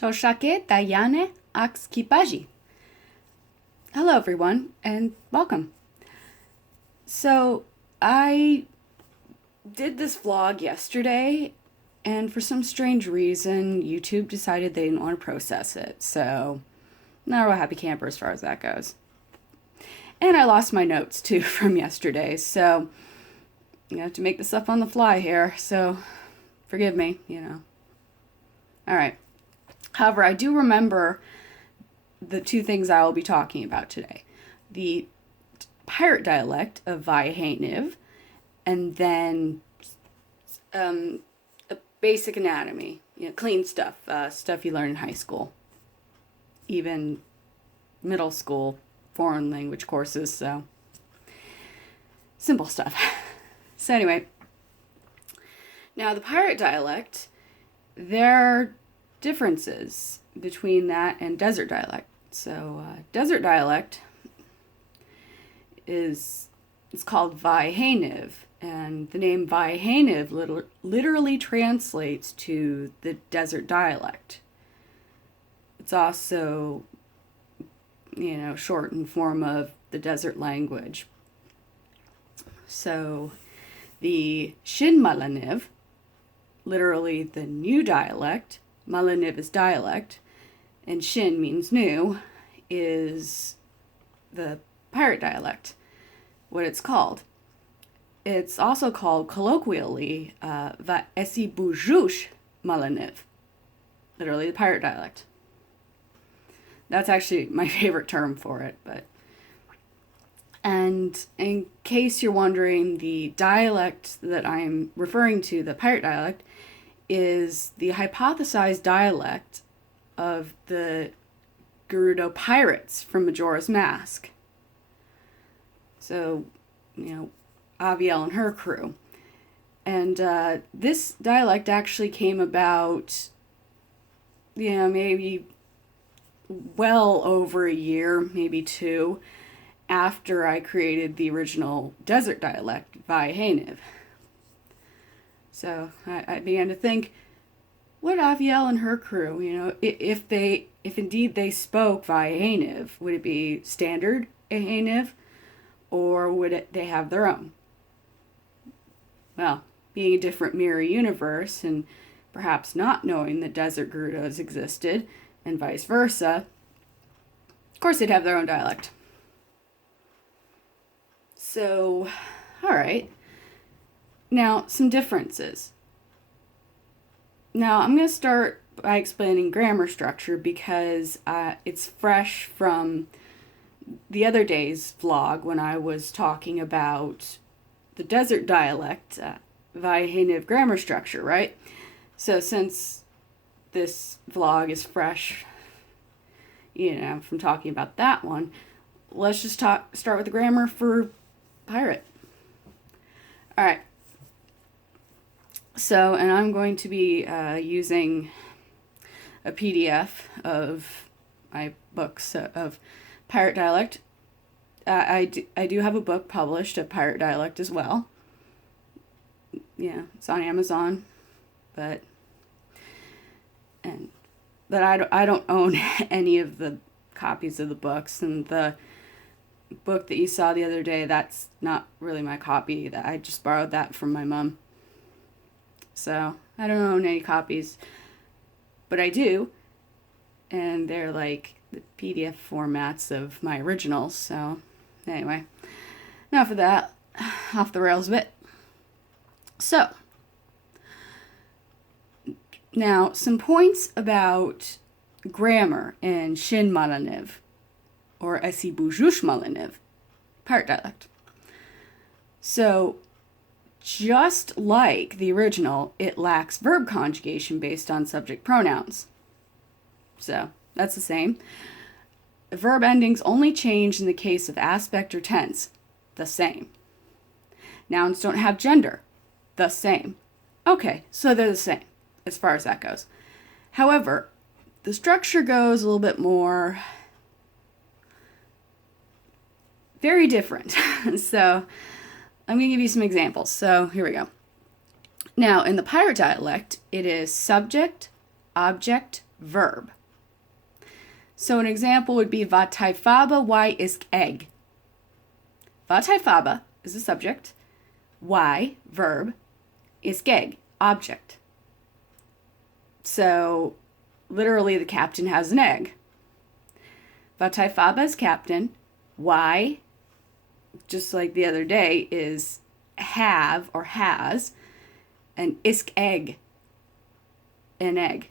Choshake Dayane Akskipaji. Hello, everyone, and welcome. So, I did this vlog yesterday, and for some strange reason, YouTube decided they didn't want to process it. So, not a real happy camper as far as that goes. And I lost my notes, too, from yesterday. So, I have to make this up on the fly here. So, forgive me, Alright. However, I do remember the two things I will be talking about today. The Pirate Dialect of Ehenív, and then a basic anatomy, clean stuff, stuff you learn in high school, even middle school foreign language courses, so simple stuff. So anyway, now the Pirate Dialect, there are differences between that and desert dialect. So desert dialect it's called Ehenív, and the name Ehenív literally translates to the desert dialect. It's also, shortened form of the desert language. So the Shin Maliniv, literally the new dialect, Maliniv is dialect, and Shin means new, is the pirate dialect, what it's called. It's also called colloquially Esi Bujush Maliniv, literally the pirate dialect. That's actually my favorite term for it, and in case you're wondering, the dialect that I'm referring to, the pirate dialect, is the hypothesized dialect of the Gerudo pirates from Majora's Mask. So, Aviel and her crew. And this dialect actually came about, maybe well over a year, maybe two, after I created the original desert dialect, Ehenív. So I began to think, what Aviel and her crew, if indeed they spoke Ehenív, would it be standard Ehenív, or would they have their own? Well, being a different mirror universe, and perhaps not knowing that desert Gerudos existed, and vice versa, of course they'd have their own dialect. So, alright. Now, some differences. Now, I'm going to start by explaining grammar structure because it's fresh from the other day's vlog when I was talking about the desert dialect, Ehenív grammar structure, right? So since this vlog is fresh, from talking about that one, let's just start with the grammar for pirate. Alright. So, and I'm going to be using a PDF of my books of Pirate Dialect. I do have a book published of Pirate Dialect as well. Yeah, it's on Amazon, but I don't own any of the copies of the books, and the book that you saw the other day, that's not really my copy. That I just borrowed that from my mom. So, I don't own any copies, but I do, and they're like the PDF formats of my originals. So, anyway, enough of that, off the rails a bit. So, now, some points about grammar in Shin Maliniv, or Esi Bujush Maliniv, pirate dialect. So, just like the original, it lacks verb conjugation based on subject pronouns. So, that's the same. Verb endings only change in the case of aspect or tense. The same. Nouns don't have gender. The same. Okay, so they're the same as far as that goes. However, the structure goes a little bit more very different. So, I'm going to give you some examples. So, here we go. Now, in the pirate dialect, it is subject, object, verb. So an example would be Wat hij faba, why isk egg. Wat hij faba is the subject. Why, verb, isk egg, object. So literally the captain has an egg. Wat hij faba is captain. Why, just like the other day, is have or has. And isk egg, an egg.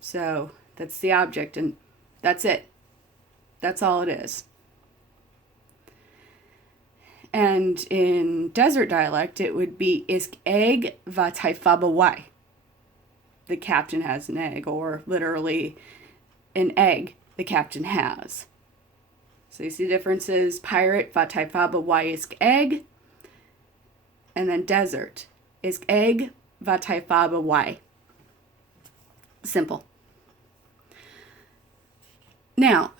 So that's the object, and that's it. That's all it is. And in desert dialect, it would be isk egg wat hij faba why. The captain has an egg, or literally an egg the captain has. So you see the differences: pirate, wat hij faba why isk egg, and then desert, isk egg wat hij faba why. Simple. Now,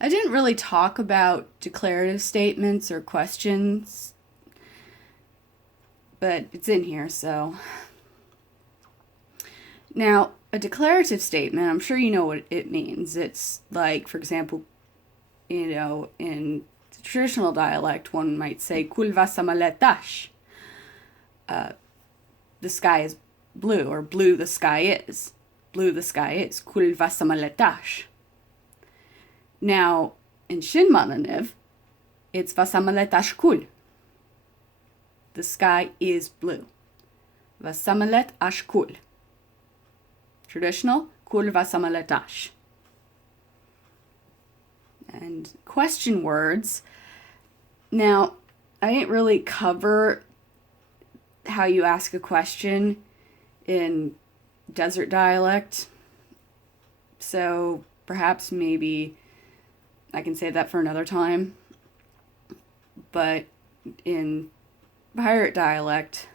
I didn't really talk about declarative statements or questions, but it's in here, so. Now, a declarative statement, I'm sure you know what it means. It's like, for example, in traditional dialect, one might say, Kul vasamaletash. The sky is blue, or blue the sky is. Blue the sky is. Kul vasamaletash. Now, in Ehenív, it's vasamaletash kul. The sky is blue. Vasamalet ash kul. Traditional, kul vasamaletash. And question words. Now, I didn't really cover how you ask a question in desert dialect, so perhaps maybe I can save that for another time. But in pirate dialect,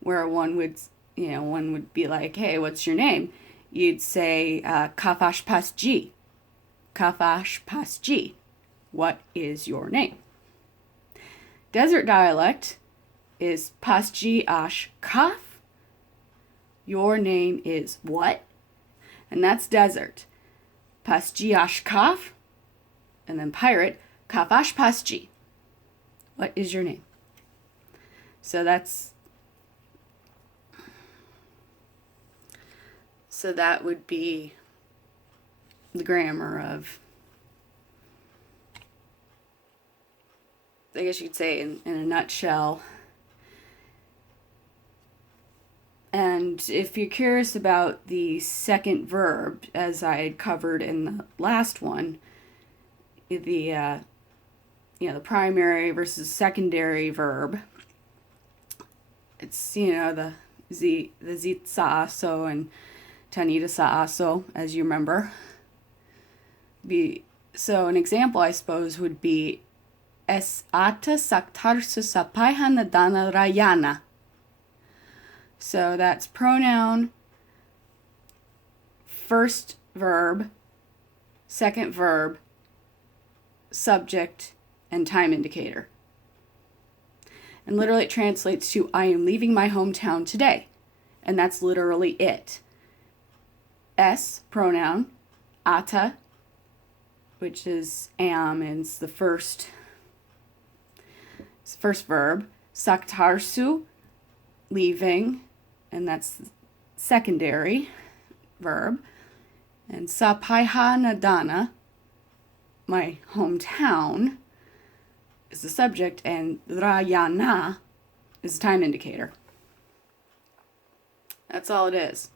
where one would be like, hey, what's your name? You'd say, Kafash pas G. Kafash pas G. What is your name? Desert dialect is pas G ash kaf. Your name is what? And that's desert. Pas G ash kaf. And then pirate, kafash pas G. What is your name? So that would be the grammar of, I guess you could say in a nutshell. And if you're curious about the second verb, as I had covered in the last one, the primary versus secondary verb, it's, the zit sa'aso and tanita sa'aso, as you remember. So an example, I suppose, would be es ata saktarsu sapaiha nadana rayana. So that's pronoun, first verb, second verb, subject, and time indicator. And literally it translates to, I am leaving my hometown today. And that's literally it. Es, pronoun, ata, which is am, and it's the first verb. Saktarsu, leaving, and that's the secondary verb. And sapaiha nadana, my hometown, is the subject, and rayana is the time indicator. That's all it is.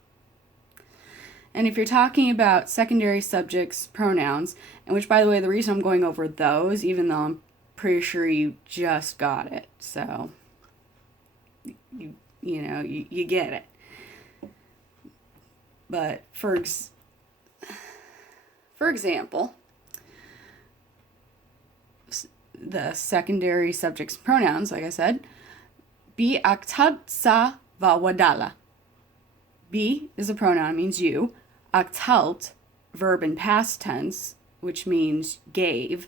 And if you're talking about secondary subjects, pronouns, and which, by the way, the reason I'm going over those, even though I'm pretty sure you just got it, so you get it. But for example, the secondary subjects and pronouns, like I said, bi aktad sa va wadala. Bi is a pronoun, means you. Aktalt, verb in past tense, which means gave.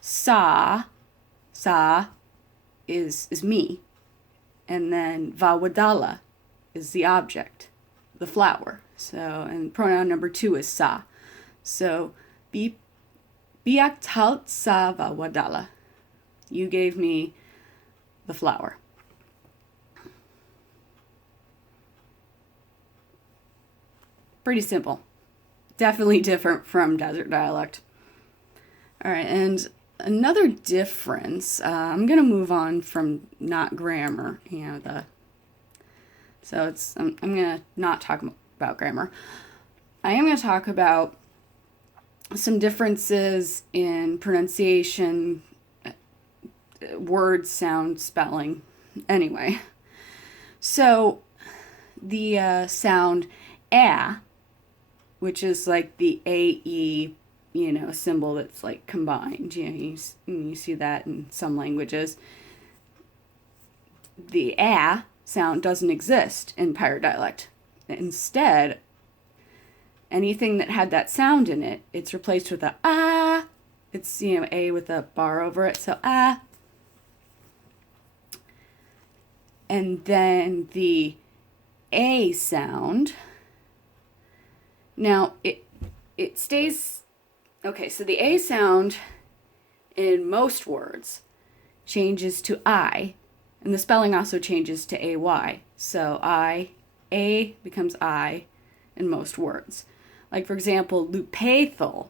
Sa is me. And then va wadala is the object, the flower. So, and pronoun number 2 is sa. So, biak talt sa wadala. You gave me the flower. Pretty simple. Definitely different from desert dialect. All right, and another difference, I'm going to move on from not grammar, so I'm going to not talk about grammar. I am going to talk about some differences in pronunciation, word sound, spelling. Anyway, so the sound a, which is like the AE, symbol that's like combined. You see that in some languages. The a sound doesn't exist in Pirate Dialect. Instead, anything that had that sound in it, it's replaced with a ah. It's, a with a bar over it, so ah. And then the a sound, now it stays, okay, so the a sound in most words changes to I, and the spelling also changes to AY. So A becomes I in most words. Like, for example, lupethal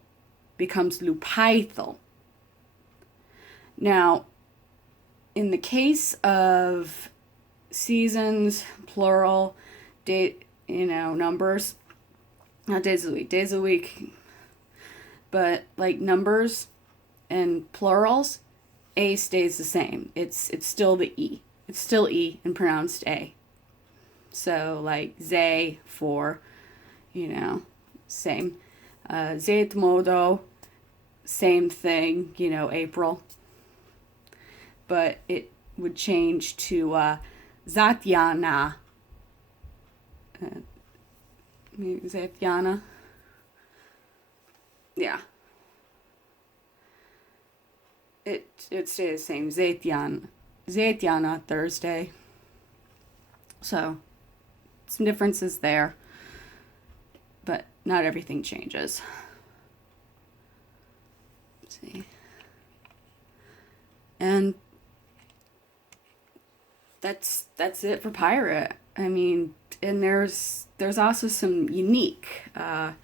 becomes lupithal. Now, in the case of seasons, plural, numbers, not days of the week, but like numbers and plurals, A stays the same. It's still the E. It's still E and pronounced A. So like ze for, same. Zet modo, same thing, April. But it would change to Zatyana. Zatyana. Yeah. It stays the same. Zatyana Thursday. So some differences there, but not everything changes. Let's see. And that's it for pirate. I mean, and there's also some unique, like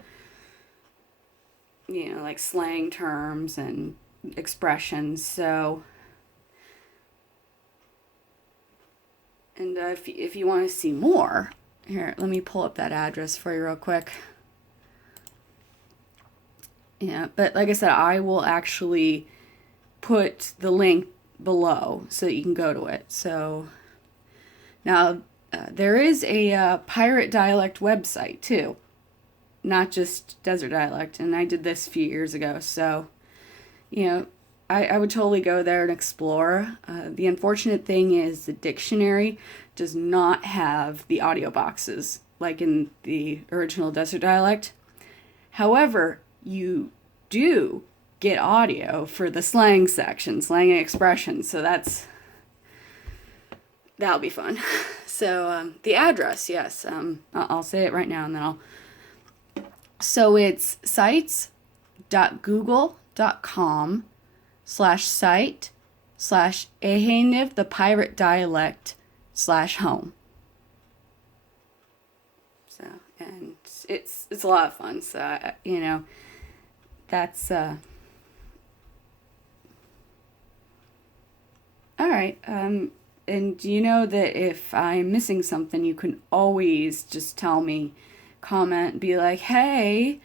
slang terms and expressions. So, and if you want to see more, here, let me pull up that address for you real quick. Yeah, but like I said, I will actually put the link below so that you can go to it. So now there is a Pirate Dialect website too, not just Desert Dialect, and I did this a few years ago. So, I would totally go there and explore. The unfortunate thing is the dictionary does not have the audio boxes like in the original Desert Dialect. However, you do get audio for the slang section, slang and expressions. So that'll be fun. So the address, yes, I'll say it right now and then So it's sites.google.com/site/Ehenív the Pirate Dialect /home. So, and it's a lot of fun. So, that's all right. And you know that if I'm missing something, you can always just tell me, comment, be like, hey,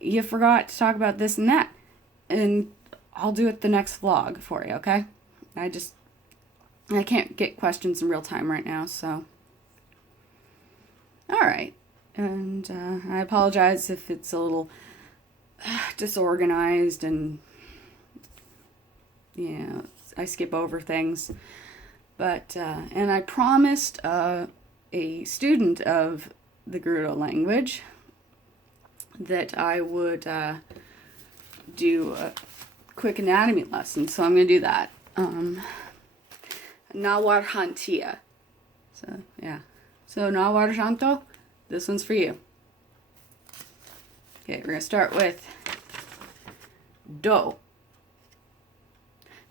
you forgot to talk about this and that, and I'll do it the next vlog for you. Okay? I can't get questions in real time right now, so all right. And I apologize if it's a little disorganized and I skip over things, but and I promised a student of the Gerudo language that I would do a quick anatomy lesson, so I'm going to do that. Nawarhantia. So, yeah. So, Nawarhanto, this one's for you. Okay, we're going to start with do.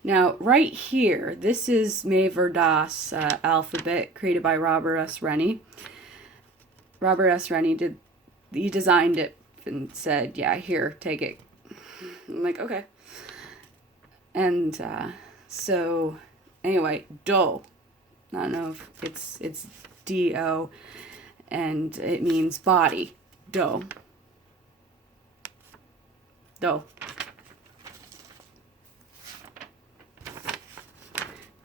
Now, right here, this is Maver Das alphabet created by Robert S. Rennie. Robert S. Rennie designed it and said, yeah, here, take it. I'm like, okay. And so, anyway, do. I don't know if it's D-O, and it means body. Do. Do.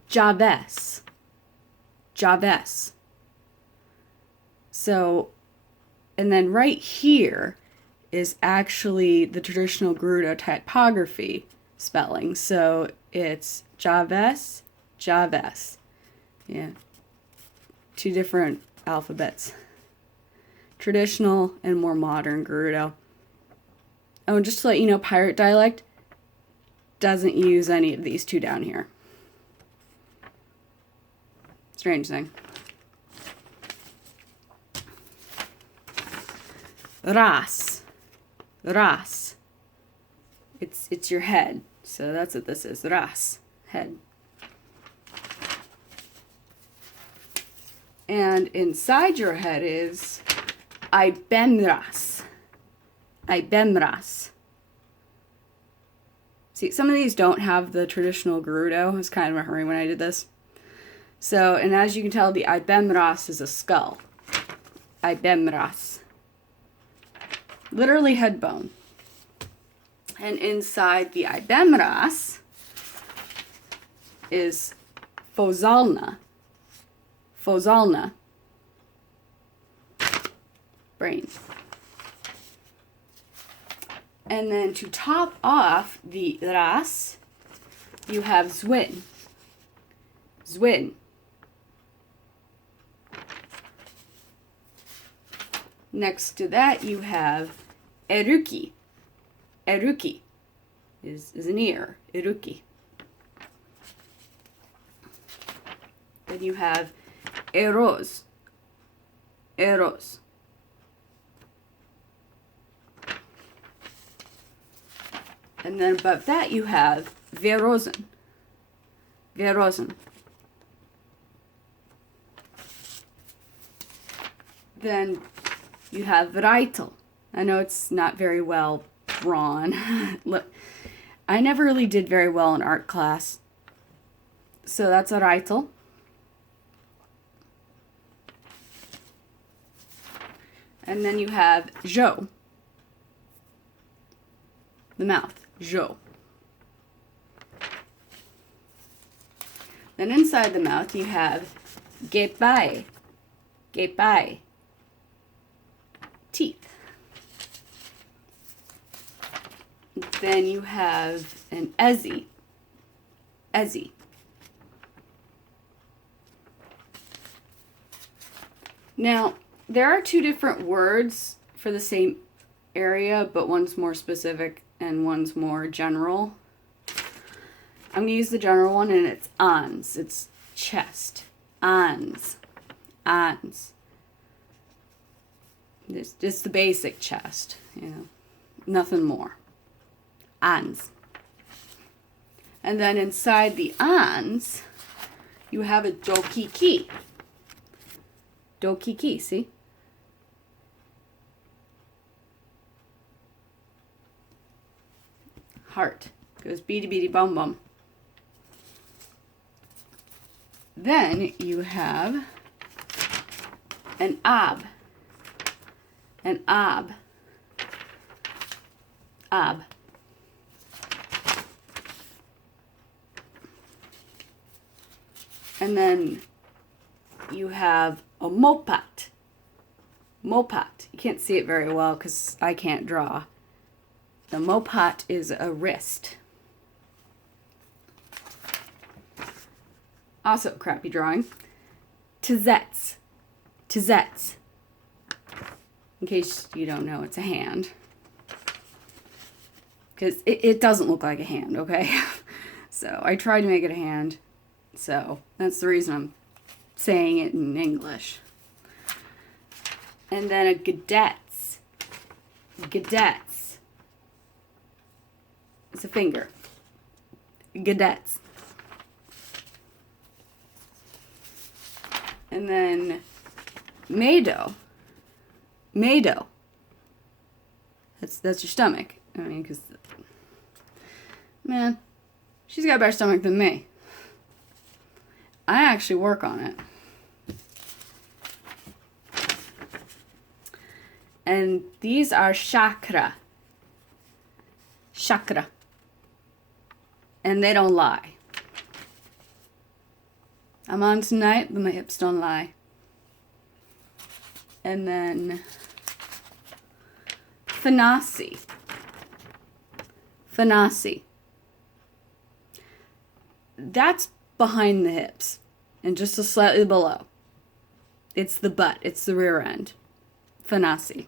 Javes. Javes. So, and then right here is actually the traditional Gerudo typography spelling. So it's Javes, Javes. Yeah. Two different alphabets. Traditional and more modern Gerudo. Oh, and just to let you know, Pirate Dialect doesn't use any of these two down here. Strange thing. Ras. Ras. It's your head. So that's what this is. Ras. Head. And inside your head is Ibemras. Ibemras. See, some of these don't have the traditional Gerudo. I was kind of in a hurry when I did this. So, and as you can tell, the Ibemras is a skull. Ibemras. Literally head bone. And inside the Ibemras is Fozalna. Fozalna. Brain. And then to top off the ras, you have Zwin. Zwin. Next to that, you have Eruki. Eruki is an ear. Eruki. Then you have Eros. Eros. And then above that, you have Verosen. Verosen. Then you have Reitel. I know it's not very well drawn. Look, I never really did very well in art class. So that's a Reitel. And then you have Jo. The mouth. Jo. Then inside the mouth you have Gepai. Gepai. Teeth. Then you have an Ezi. Ezi. Now, there are two different words for the same area, but one's more specific and one's more general. I'm going to use the general one, and it's ans. It's chest. Ans. Ans. It's just the basic chest, you know. Nothing more. Ans. And then inside the ans, you have a dokiki. Dokiki, see? Heart. Goes beady beady bum bum. Then you have an ab. An ab. Ab. And then you have a mopat. Mopat. You can't see it very well because I can't draw. The mopat is a wrist. Also crappy drawing. Tzets. Tzets. In case you don't know, it's a hand. Because it doesn't look like a hand, okay? So I tried to make it a hand. So that's the reason I'm saying it in English. And then a gadets. Gadets. It's a finger. Gadets. And then Mado. Mado. That's your stomach. I mean, because, man, she's got a better stomach than me. I actually work on it. And these are chakra. Chakra. And they don't lie. I'm on tonight, but my hips don't lie. And then Fanasi. Fanasi. That's behind the hips and just a slightly below. It's the butt. It's the rear end. Fanasi.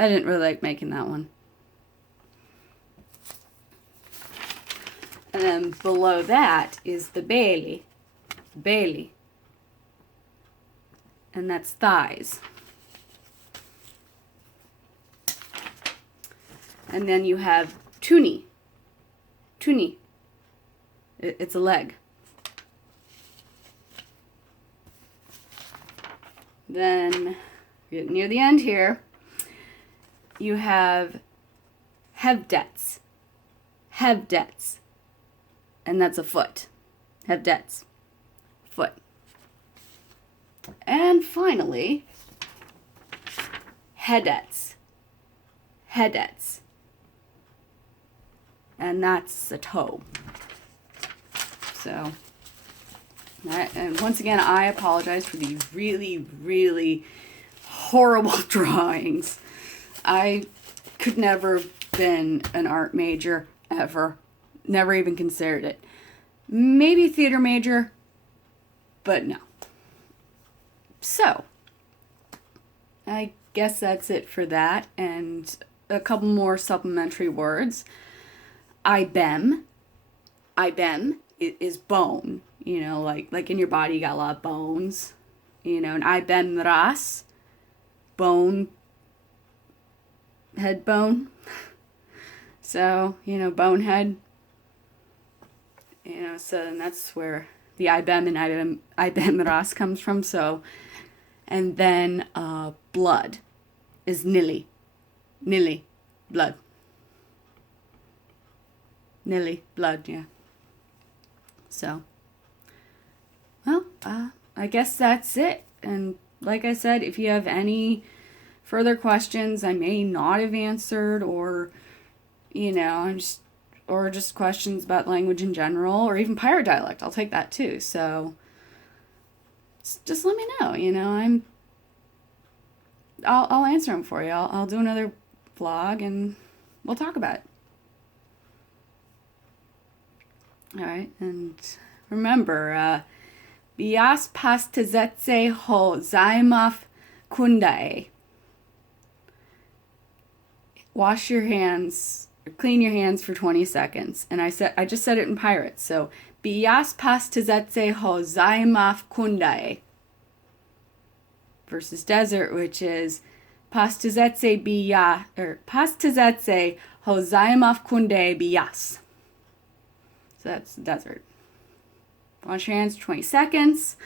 I didn't really like making that one. And then below that is the belly. Belly. And that's thighs. And then you have tuni. Tuni. It's a leg. Then, getting near the end here, you have hevdets. Hevdets. And that's a foot. Hevdets. Foot. And finally, hedets. Hedets. And that's a toe. So, and once again, I apologize for these really, really horrible drawings. I could never have been an art major, ever. Never even considered it. Maybe theater major, but no. So, I guess that's it for that, and a couple more supplementary words. Ibem. Ibem is bone. You know, like in your body you got a lot of bones. You know, and ibem ras, bone, head bone. So, you know, bonehead. You know, so and that's where the ibem and ibem ras comes from. So, and then blood is nili. Nili, blood. Nili, blood, yeah. So, well, I guess that's it. And like I said, if you have any further questions I may not have answered, or, you know, or just questions about language in general, or even pirate dialect, I'll take that too. So, just let me know. You know, I'll answer them for you. I'll do another vlog and we'll talk about it. All right, and remember, bias pastizetse ho zaimaf kundae. Wash your hands, or clean your hands for 20 seconds. And I just said it in pirate. So, bias pastizetse ho zaimaf kundae. Versus desert, which is pastizetse biya, or pastizetse ho zaimaf kundae bias. So that's desert. Wash your hands 20 seconds.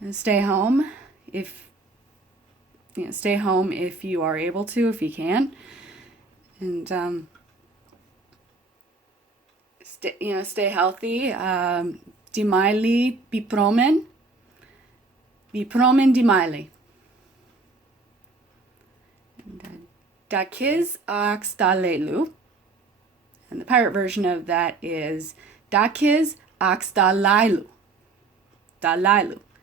And stay home if you are able to, if you can. And stay healthy. Dimaili bipromen. Bipromen dimaili. Dakiz ax dalelu. And the pirate version of that is Dakiz ax dalailu. Dalailu.